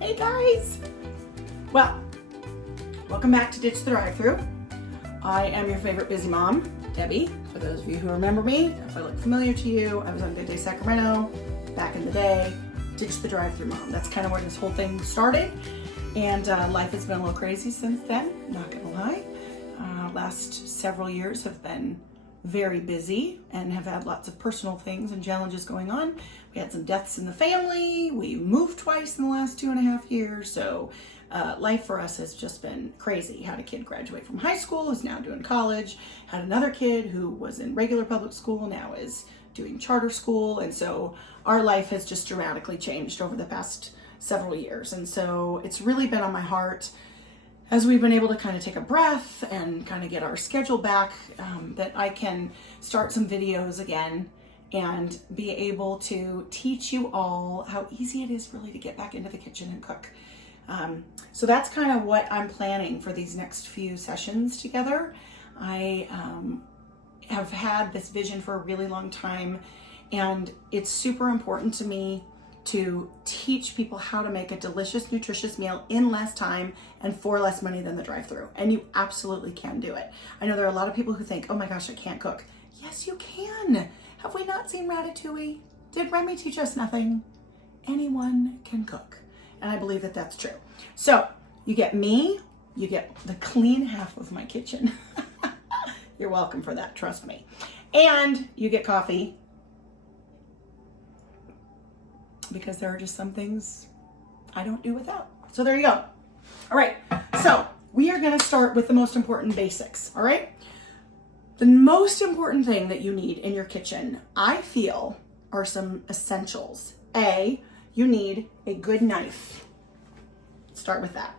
Hey guys! Well, welcome back to Ditch the Drive-Thru. I am your favorite busy mom, Debbie. For those of you who remember me, if I look familiar to you, I was on Good Day Sacramento back in the day. Ditch the Drive-Thru mom. That's kind of where this whole thing started. And life has been a little crazy since then, not gonna lie. Last several years have been very busy and have had lots of personal things and challenges going on. We had some deaths in the family. We moved twice in the last 2.5 years. So life for us has just been crazy. Had a kid graduate from high school, is now doing college. Had another kid who was in regular public school, now is doing charter school. And so our life has just dramatically changed over the past several years. And so it's really been on my heart as we've been able to kind of take a breath and kind of get our schedule back, that I can start some videos again and be able to teach you all how easy it is really to get back into the kitchen and cook. So that's kind of what I'm planning for these next few sessions together. I have had this vision for a really long time, and it's super important to me to teach people how to make a delicious, nutritious meal in less time and for less money than the drive-thru. And you absolutely can do it. I know there are a lot of people who think, oh my gosh, I can't cook. Yes, you can. Have we not seen Ratatouille? Did Remy teach us nothing? Anyone can cook. And I believe that that's true. So you get me, you get the clean half of my kitchen. You're welcome for that, trust me. And you get coffee, because there are just some things I don't do without. So there you go. All right, so we are gonna start with the most important basics, all right? The most important thing that you need in your kitchen, I feel, are some essentials. A, you need a good knife. Start with that.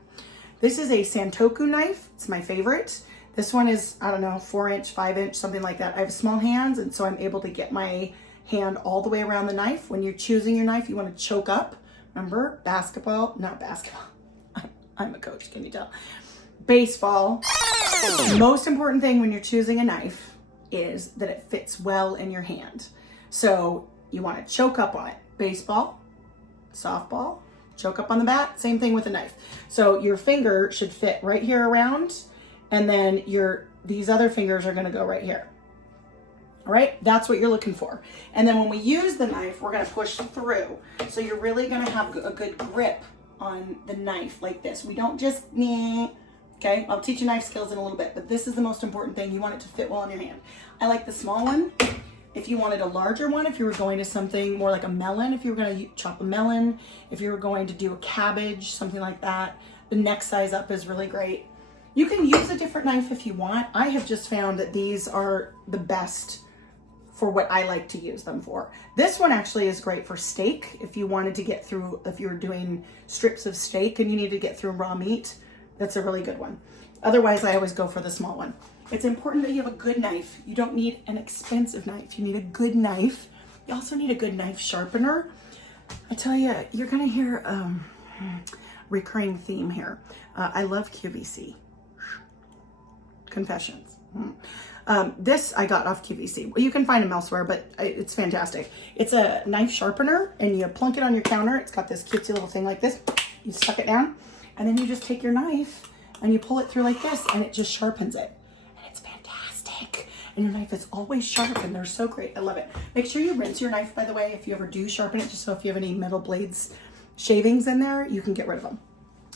This is a Santoku knife, it's my favorite. This one is, I don't know, 4-inch, 5-inch, something like that. I have small hands, and so I'm able to get my hand all the way around the knife. When you're choosing your knife, you want to choke up. Remember, not basketball. I'm a coach, can you tell? Baseball. The most important thing when you're choosing a knife is that it fits well in your hand. So you want to choke up on it. Baseball, softball, choke up on the bat, same thing with a knife. So your finger should fit right here around, and then these other fingers are going to go right here. All right, that's what you're looking for. And then when we use the knife, we're gonna push through. So you're really gonna have a good grip on the knife like this. We don't just, okay? I'll teach you knife skills in a little bit, but this is the most important thing. You want it to fit well in your hand. I like the small one. If you wanted a larger one, if you were going to something more like a melon, if you were gonna chop a melon, if you were going to do a cabbage, something like that, the next size up is really great. You can use a different knife if you want. I have just found that these are the best for what I like to use them for. This one actually is great for steak. If you wanted to get through, if you're doing strips of steak and you need to get through raw meat, that's a really good one. Otherwise, I always go for the small one. It's important that you have a good knife. You don't need an expensive knife. You need a good knife. You also need a good knife sharpener. I tell you, you're gonna hear a recurring theme here. I love QVC. Confessions. This I got off QVC. You can find them elsewhere, but it's fantastic. It's a knife sharpener, and you plunk it on your counter. It's got this cutesy little thing like this. You suck it down, and then you just take your knife and you pull it through like this, and it just sharpens it. And it's fantastic. And your knife is always sharp, and they're so great. I love it. Make sure you rinse your knife, by the way, if you ever do sharpen it, just so if you have any metal blades, shavings in there, you can get rid of them.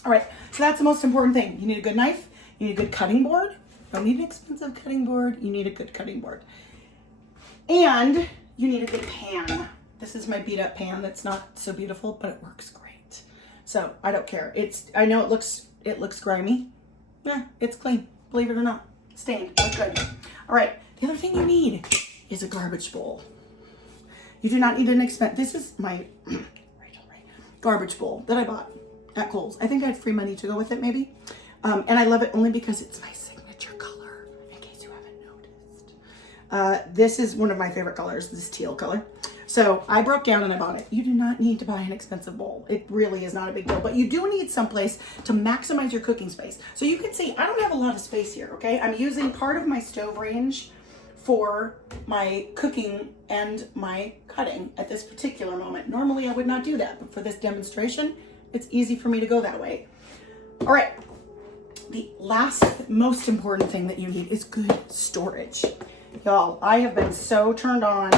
All right, so that's the most important thing. You need a good knife. You need a good cutting board. You don't need an expensive cutting board. You need a good cutting board. And you need a good pan. This is my beat up pan that's not so beautiful, but it works great. So I don't care. I know it looks grimy. Yeah, it's clean. Believe it or not. Stained, but good. All right, the other thing you need is a garbage bowl. You do not need an expensive, this is my garbage bowl that I bought at Kohl's. I think I had free money to go with it maybe. And I love it only because it's my signature color, in case you haven't noticed. This is one of my favorite colors, this teal color. So I broke down and I bought it. You do not need to buy an expensive bowl. It really is not a big deal, but you do need someplace to maximize your cooking space. So you can see, I don't have a lot of space here, okay? I'm using part of my stove range for my cooking and my cutting at this particular moment. Normally I would not do that, but for this demonstration, It's easy for me to go that way. All right. The last most important thing that you need is good storage. Y'all, I have been so turned on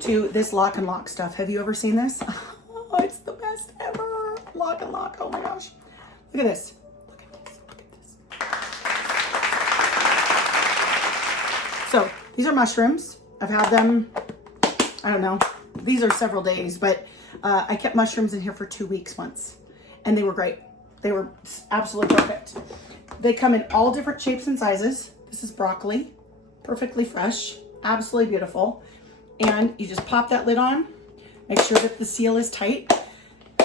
to this lock and lock stuff. Have you ever seen this? Oh, it's the best ever. Lock and lock. Oh my gosh. Look at this. Look at this. Look at this. So these are mushrooms. I've had them, I don't know. These are several days, but I kept mushrooms in here for 2 weeks once, and they were great. They were absolutely perfect. They come in all different shapes and sizes. This is broccoli, perfectly fresh, absolutely beautiful. And you just pop that lid on, make sure that the seal is tight.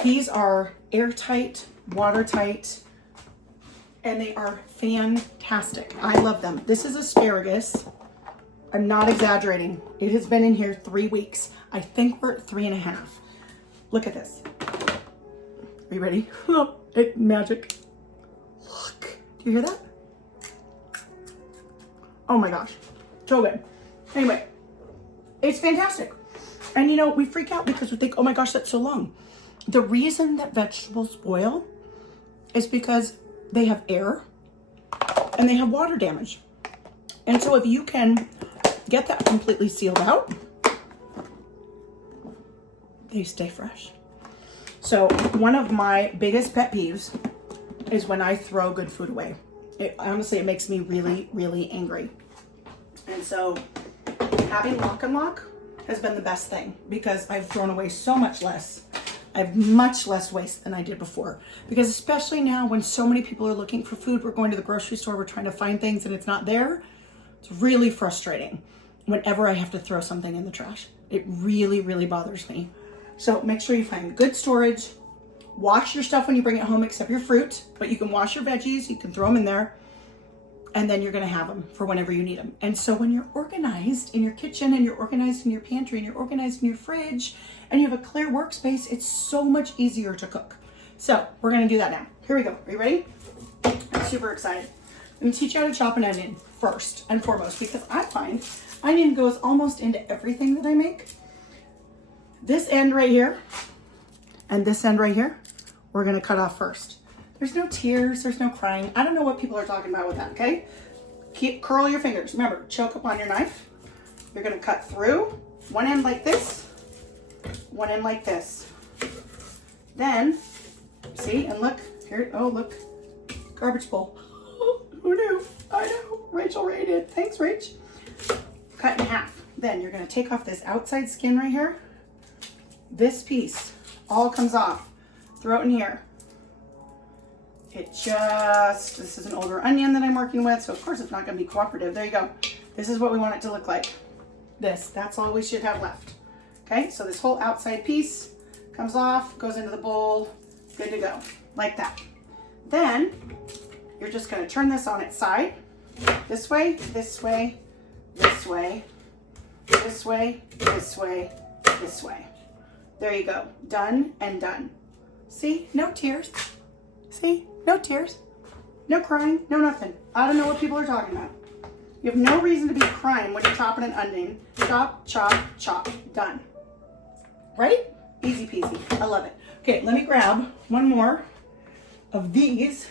These are airtight, watertight, and they are fantastic. I love them. This is asparagus. I'm not exaggerating. It has been in here 3 weeks. I think we're at 3.5. Look at this. Are you ready? Oh, it's magic. Look. Do you hear that? Oh my gosh. So good. Anyway, it's fantastic. And you know, we freak out because we think, oh my gosh, that's so long. The reason that vegetables spoil is because they have air and they have water damage. And so if you can get that completely sealed out, they stay fresh. So one of my biggest pet peeves is when I throw good food away. Honestly, it makes me really, really angry. And so having lock and lock has been the best thing because I've thrown away so much less. I have much less waste than I did before. Because especially now when so many people are looking for food, we're going to the grocery store, we're trying to find things and it's not there. It's really frustrating whenever I have to throw something in the trash. It really, really bothers me. So make sure you find good storage. Wash your stuff when you bring it home except your fruit, but you can wash your veggies, you can throw them in there, and then you're gonna have them for whenever you need them. And so when you're organized in your kitchen and you're organized in your pantry and you're organized in your fridge and you have a clear workspace, it's so much easier to cook. So we're gonna do that now. Here we go. Are you ready? I'm super excited. Let me teach you how to chop an onion first and foremost because I find onion goes almost into everything that I make. This end right here and this end right here, we're gonna cut off first. There's no tears, there's no crying. I don't know what people are talking about with that, okay? Curl your fingers. Remember, choke up on your knife. You're gonna cut through, one end like this, one end like this. Then, see, and look, here, oh look, garbage bowl. Who knew? I know, Rachel rated. Thanks, Rach. Cut in half. Then you're gonna take off this outside skin right here. This piece all comes off. Throw it in here. This is an older onion that I'm working with, so of course it's not gonna be cooperative. There you go. This is what we want it to look like. That's all we should have left. Okay, so this whole outside piece comes off, goes into the bowl, good to go, like that. Then you're just gonna turn this on its side, this way, this way, this way, this way, this way, this way. There you go, done and done. See, no tears. See, no tears, no crying, no nothing. I don't know what people are talking about. You have no reason to be crying when you're chopping an onion. Chop, chop, chop, done. Right? Easy peasy, I love it. Okay, let me grab one more of these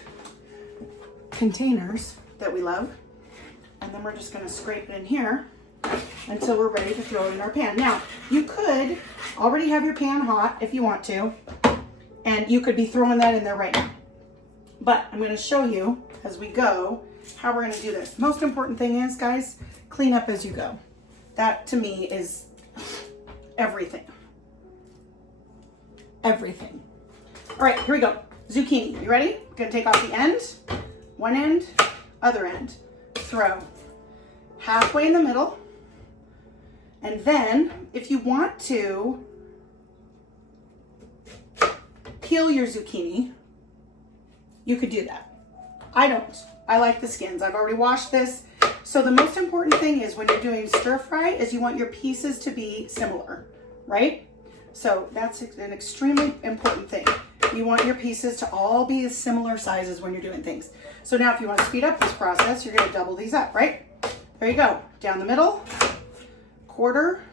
containers that we love. And then we're just gonna scrape it in here until we're ready to throw it in our pan. Now, you could already have your pan hot if you want to, and you could be throwing that in there right now. But I'm gonna show you as we go how we're gonna do this. Most important thing is, guys, clean up as you go. That to me is everything. Everything. All right, here we go. Zucchini, you ready? We're gonna take off the end, one end, other end, throw. Halfway in the middle. And then, if you want to peel your zucchini, you could do that. I don't. I like the skins. I've already washed this. So the most important thing is when you're doing stir fry is you want your pieces to be similar, right? So that's an extremely important thing. You want your pieces to all be similar sizes when you're doing things. So now if you want to speed up this process, you're going to double these up, right? There you go. Down the middle, quarter,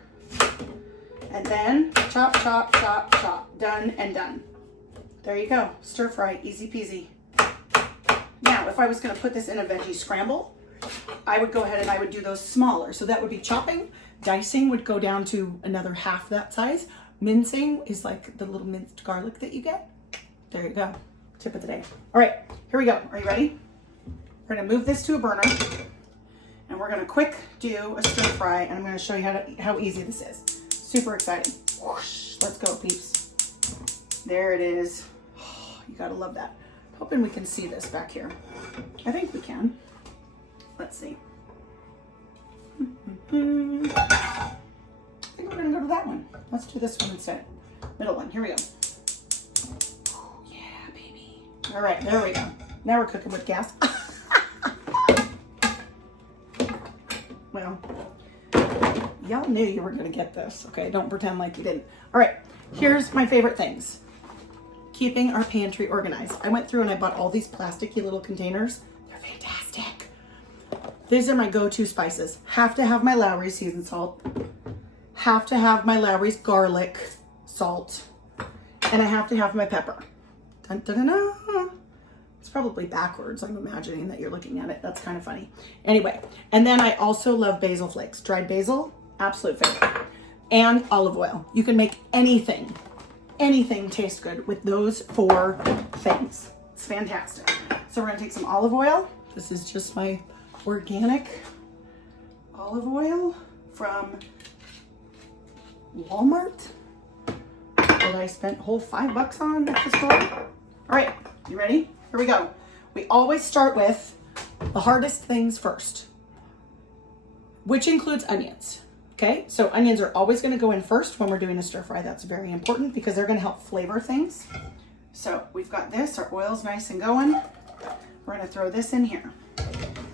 and then chop, chop, chop, chop. Done and done. There you go. Stir fry, easy peasy. Now, if I was going to put this in a veggie scramble, I would go ahead and I would do those smaller. So that would be chopping. Dicing would go down to another half that size. Mincing is like the little minced garlic that you get. There you go. Tip of the day. All right, here we go. Are you ready? We're going to move this to a burner. And we're going to quick do a stir fry. And I'm going to show you how easy this is. Super exciting. Whoosh. Let's go, peeps. There it is. Oh, you got to love that. Hoping we can see this back here. I think we can. Let's see. I think we're gonna go to that one. Let's do this one instead. Middle one, here we go. Oh, yeah, baby. All right, there we go. Now we're cooking with gas. Well, y'all knew you were gonna get this, okay? Don't pretend like you didn't. All right, here's my favorite things. Keeping our pantry organized. I went through and I bought all these plasticky little containers. They're fantastic. These are my go-to spices. Have to have my Lowry's seasoned salt. Have to have my Lowry's garlic salt. And I have to have my pepper. Dun, dun, dun, dun. It's probably backwards. I'm imagining that you're looking at it. That's kind of funny. Anyway, and then I also love basil flakes. Dried basil, absolute favorite. And olive oil. You can make anything taste good with those 4 things. It's fantastic. So we're gonna take some olive oil. This is just my organic olive oil from Walmart that I spent a whole $5 on at the store. All right, you ready? Here we go. We always start with the hardest things first, which includes onions. Okay, so onions are always going to go in first when we're doing a stir fry. That's very important because they're going to help flavor things. So we've got this, our oil's nice and going. We're going to throw this in here.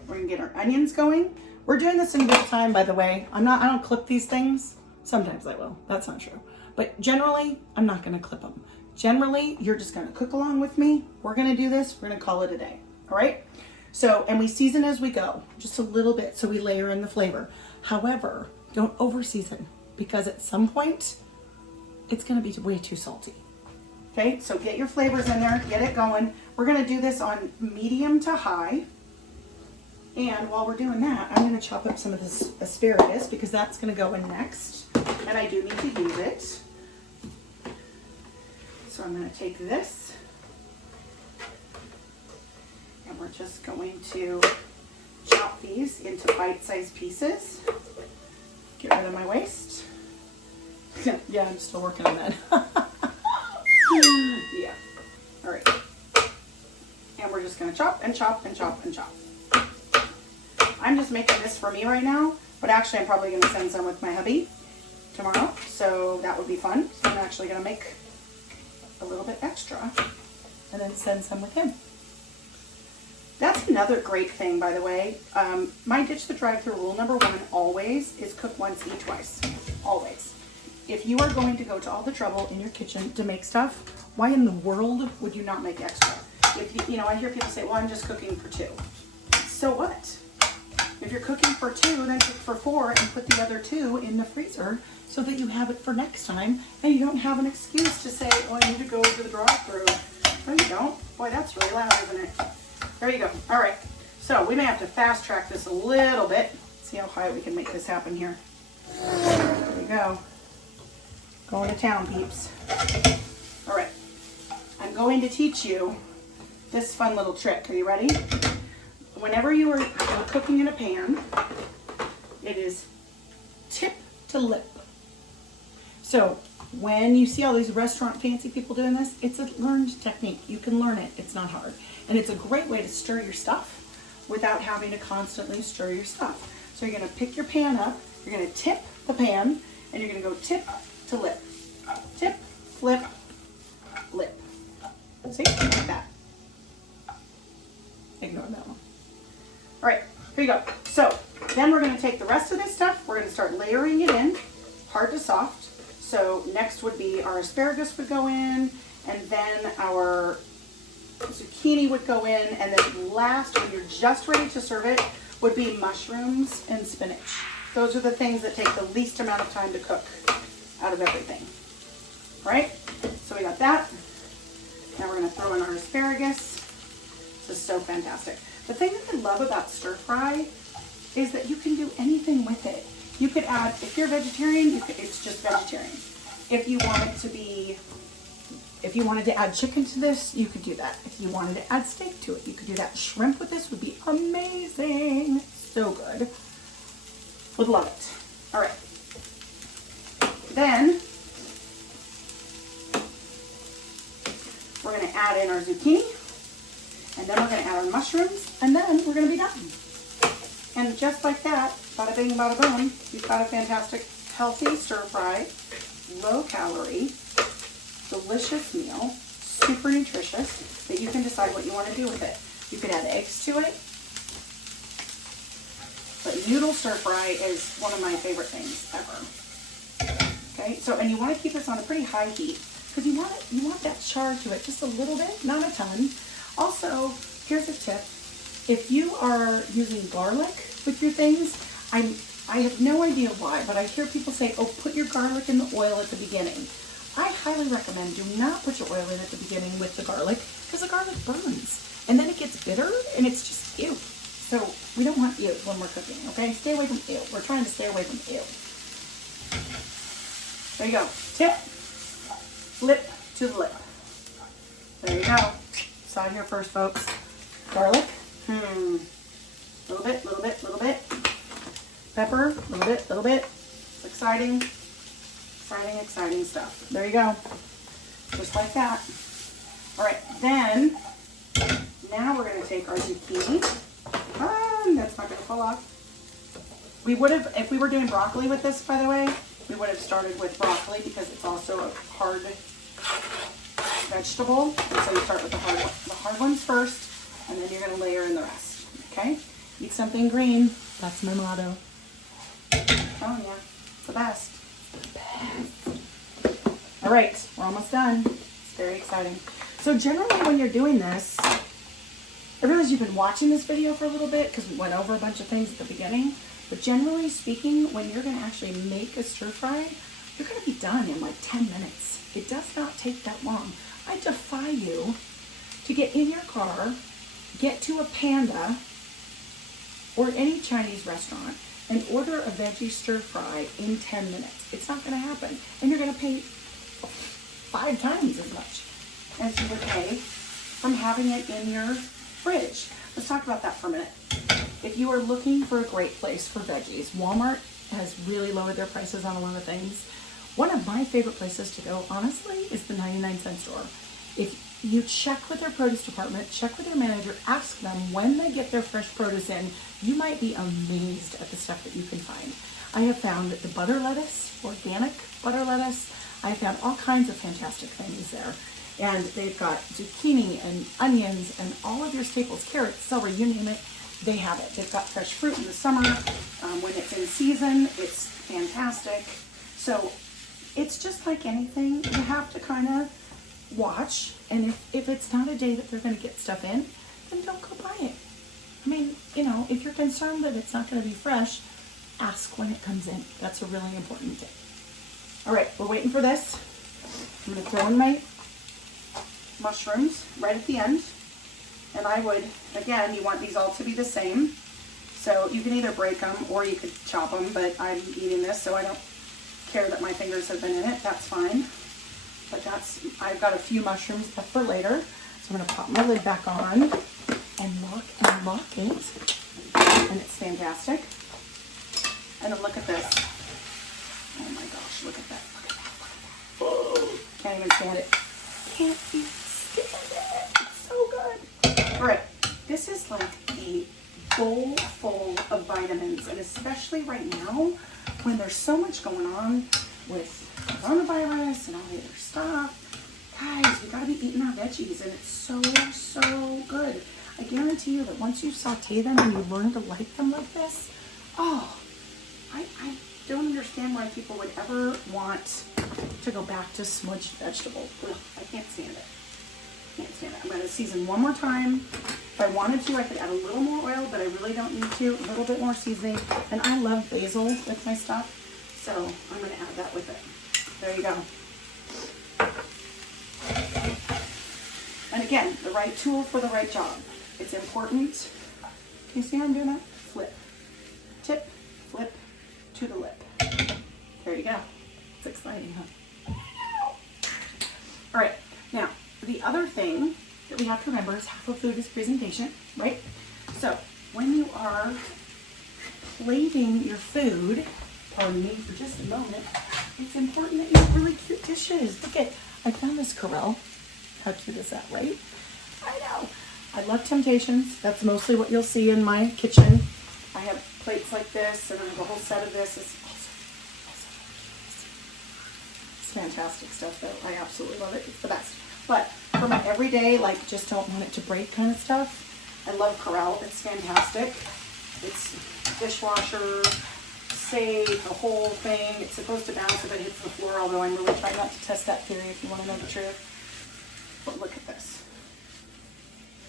We're going to get our onions going. We're doing this in real time, by the way. I don't clip these things. Sometimes I will. That's not true. But generally, I'm not going to clip them. Generally, you're just going to cook along with me. We're going to do this. We're going to call it a day. All right? So, and we season as we go, just a little bit so we layer in the flavor. However, don't over season because at some point it's going to be way too salty. Okay, so get your flavors in there, get it going. We're going to do this on medium to high. And while we're doing that, I'm going to chop up some of this asparagus because that's going to go in next. And I do need to use it. So I'm going to take this and we're just going to chop these into bite-sized pieces. Get rid of my waste. Yeah, I'm still working on that. Yeah. All right. And we're just going to chop and chop and chop and chop. I'm just making this for me right now, but actually I'm probably going to send some with my hubby tomorrow, so that would be fun. So I'm actually going to make a little bit extra and then send some with him. That's another great thing, by the way. My ditch the drive-through rule number 1 always is cook once, eat twice. Always. If you are going to go to all the trouble in your kitchen to make stuff, why in the world would you not make extra? If you know, I hear people say, well, I'm just cooking for 2. So what? If you're cooking for 2, then cook for 4 and put the other 2 in the freezer so that you have it for next time and you don't have an excuse to say, oh, I need to go to the drive-through. No, you don't. Boy, that's really loud, isn't it? There you go. All right. So we may have to fast track this a little bit. See how high we can make this happen here. There we go. Going to town, peeps. All right. I'm going to teach you this fun little trick. Are you ready? Whenever you are cooking in a pan, it is tip to lip. So when you see all these restaurant fancy people doing this, it's a learned technique. You can learn it. It's not hard. And it's a great way to stir your stuff without having to constantly stir your stuff. So you're going to pick your pan up, you're going to tip the pan, and you're going to go tip to lip. Tip, flip, lip. See? Like that. Ignore that one. All right, here you go. So then we're going to take the rest of this stuff, we're going to start layering it in, hard to soft. So next would be our asparagus would go in, and then our zucchini would go in, and then last, when you're just ready to serve it, would be mushrooms and spinach. Those are the things that take the least amount of time to cook out of everything. All right? So we got that. Now we're gonna throw in our asparagus. This is so fantastic. The thing that I love about stir fry is that you can do anything with it. You could add, if you're vegetarian, it's just vegetarian. If you want it to be, if you wanted to add chicken to this, you could do that. If you wanted to add steak to it, you could do that. Shrimp with this would be amazing. So good. Would love it. All right. Then we're going to add in our zucchini, and then we're going to add our mushrooms, and then we're going to be done. And just like that, bada bing, bada boom, you've got a fantastic, healthy stir-fry, low-calorie, delicious meal, super nutritious, that you can decide what you want to do with it. You could add eggs to it, but noodle stir-fry is one of my favorite things ever. Okay, so, and you want to keep this on a pretty high heat, because you want that char to it, just a little bit, not a ton. Also, here's a tip. If you are using garlic with your things, I have no idea why, but I hear people say, oh, put your garlic in the oil at the beginning. I highly recommend do not put your oil in at the beginning with the garlic, because the garlic burns. And then it gets bitter, and it's just ew. So we don't want ew when we're cooking, okay? Stay away from ew. We're trying to stay away from ew. There you go. Tip. Lip to the lip. There you go. Saw it here first, folks. Garlic. Little bit, little bit, little bit. Pepper. Little bit, little bit. It's exciting. Exciting, exciting stuff. There you go. Just like that. All right, then, now we're going to take our zucchini. That's not going to fall off. We would have, if we were doing broccoli with this, by the way, we would have started with broccoli because it's also a hard vegetable. And so you start with the hard ones first, and then you're going to layer in the rest. Okay? Eat something green. That's my motto. Oh yeah, it's the best. The best. All right, we're almost done. It's very exciting. So generally when you're doing this, I realize you've been watching this video for a little bit because we went over a bunch of things at the beginning. But generally speaking, when you're going to actually make a stir fry, you're going to be done in like 10 minutes. It does not take that long. I defy you to get in your car, get to a Panda or any Chinese restaurant and order a veggie stir fry in 10 minutes. It's not going to happen. And you're going to pay 5 times as much as you would pay from having it in your fridge. Let's talk about that for a minute. If you are looking for a great place for veggies, Walmart has really lowered their prices on a lot of things. One of my favorite places to go, honestly, is the 99-cent store. If you check with their produce department, check with their manager, ask them when they get their fresh produce in, you might be amazed at the stuff that you can find. I have found the butter lettuce, organic butter lettuce. I have found all kinds of fantastic things there. And they've got zucchini and onions and all of your staples, carrots, celery, you name it, they have it. They've got fresh fruit in the summer. When it's in season, it's fantastic. So it's just like anything. You have to kind of watch. And if it's not a day that they're going to get stuff in, then don't go buy it. I mean, you know, if you're concerned that it's not going to be fresh, ask when it comes in. That's a really important tip. All right, we're waiting for this. I'm going to throw in my mushrooms right at the end. And I would, again, you want these all to be the same. So you can either break them or you could chop them, but I'm eating this, so I don't care that my fingers have been in it. That's fine. But I've got a few mushrooms left for later. So I'm going to pop my lid back on and lock it. And it's fantastic. And then look at this. Oh my gosh, look at that. Look at that. Look at that. Oh, can't even stand it. Can't even stand it. It's so good. All right, this is like a bowl full of vitamins, and especially right now when there's so much going on with coronavirus and all the other stuff. Guys, we gotta be eating our veggies, and it's so, so good. I guarantee you that once you saute them and you learn to like them like this, oh, I don't understand why people would ever want to go back to smudged vegetables. Ugh, I can't stand it. Can't stand it. I'm going to season one more time. If I wanted to, I could add a little more oil, but I really don't need to. A little bit more seasoning. And I love basil with my stuff, so I'm going to add that with it. There you go. again, the right tool for the right job. It's important. Can you see how I'm doing that? Flip, tip, flip to the lip. There you go. It's exciting, huh? All right, now, the other thing that we have to remember is half of food is presentation, right? So when you are plating your food, pardon me for just a moment, it's important that you have really cute dishes. Look at, I found this Corel. How cute is that, right? I know. I love Temptations. That's mostly what you'll see in my kitchen. I have plates like this, and I have a whole set of this. It's fantastic stuff, though. I absolutely love it. It's the best. But for my everyday, like, just don't want it to break kind of stuff, I love Corel. It's fantastic. It's dishwasher safe, the whole thing. It's supposed to bounce if it hits the floor, although I'm really trying not to test that theory if you want to know the truth. But look at this.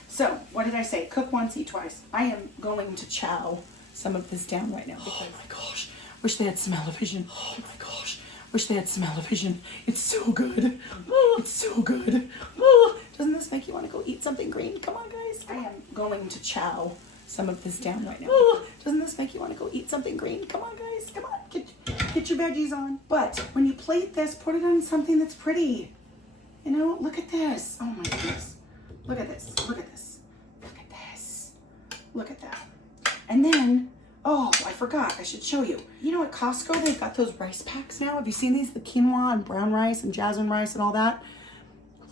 So, what did I say? Cook once, eat twice. I am going to chow some of this down right now because, oh my gosh, wish they had smell-o-vision. Oh my gosh, wish they had smell-o-vision. It's so good. Oh, it's so good. Oh, doesn't this make you want to go eat something green? Come on, guys. I am going to chow some of this down right now. Oh, doesn't this make you want to go eat something green? Come on, guys. Come on. Get your veggies on. But when you plate this, put it on something that's pretty. You know, look at this. Oh my goodness. Look at this. Look at this. Look at this. Look at that. And then, oh, I forgot. I should show you. You know, at Costco, they've got those rice packs now. Have you seen these? The quinoa and brown rice and jasmine rice and all that.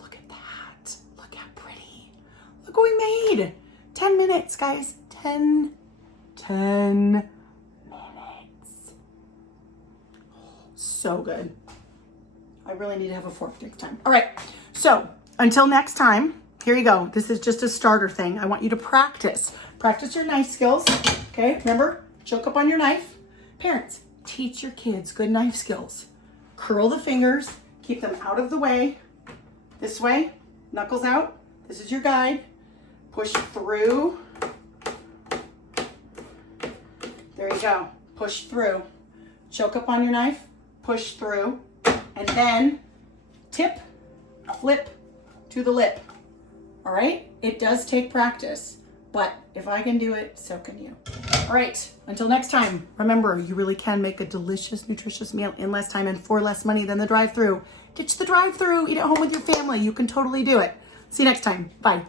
Look at that. Look how pretty. Look what we made. 10 minutes, guys. 10 minutes. So good. I really need to have a fork next time. All right, so until next time, here you go. This is just a starter thing. I want you to practice. Practice your knife skills, okay? Remember, choke up on your knife. Parents, teach your kids good knife skills. Curl the fingers, keep them out of the way. This way, knuckles out. This is your guide. Push through. There you go. Push through. Choke up on your knife, push through, and then tip, flip to the lip. All right? It does take practice, but if I can do it, so can you. All right, until next time, remember, you really can make a delicious, nutritious meal in less time and for less money than the drive-thru. Get to the drive-thru, eat at home with your family. You can totally do it. See you next time. Bye.